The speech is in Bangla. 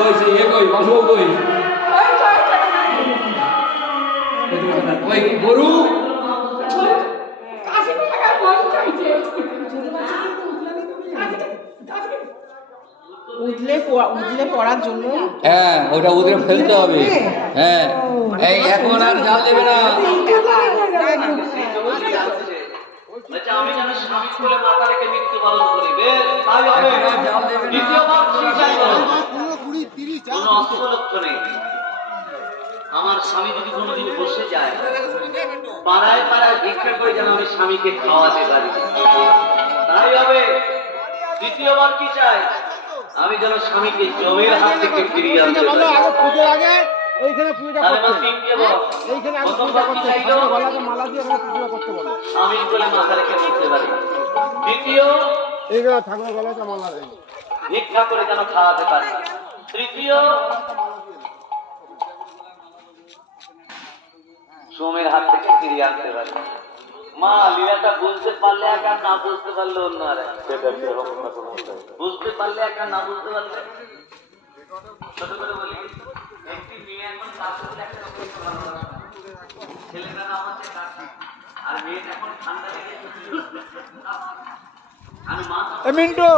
কই সেই এ কই বাসুবাবু কই ওই গরু উদলে পড়ার জন্য। হ্যাঁ ওটা উদরে ফেলতে হবে। হ্যাঁ এই এখন আর জাল দেবে না। আমি যেন স্বামী বলে মাথা রেখে মৃত্যুবরণ করি। বেশ তাই হবে। দ্বিতীয়বার কি চাইব? কোনো অস্ত্র লক্ষ্য নেই। আমার স্বামী যদি কোনোদিন বসে যায়, পাড়ায় পাড়ায় ভিক্ষা করে যেন আমি স্বামীকে খাওয়াতে পারি। তাই হবে। দ্বিতীয়বার কি চাই? আমি যেন স্বামীকে জমের হাত থেকে ফিরিয়ে আনতে পারি। এইখানে পূজা করতে এইখানে আমি পূজা করতে গলাতে মালা দিয়ে এখানে পূজা করতে বলো। স্বামী বলে মাথা রেখে মরতে পারি। দ্বিতীয়, এইখানে ঠাকুর গলাতে মালা দেয় ভিক্ষা করে যেন খাওয়াতে পারি। তৃতীয়, সোমের হাত থেকে ফিরিয়ে আনতে পারি। মা লীলাটা বুঝতে পারলে একা, না বুঝতে পারলে অন্য আর বুঝতে পারলে একা, না বুঝতে পারলে ছোট করে বলি, একটি মেয়ে এখন ছেলেটার নাম হচ্ছে কাকি, আর মেয়েটা এখন ঠান্ডা লেগে আমি মা মিন্টু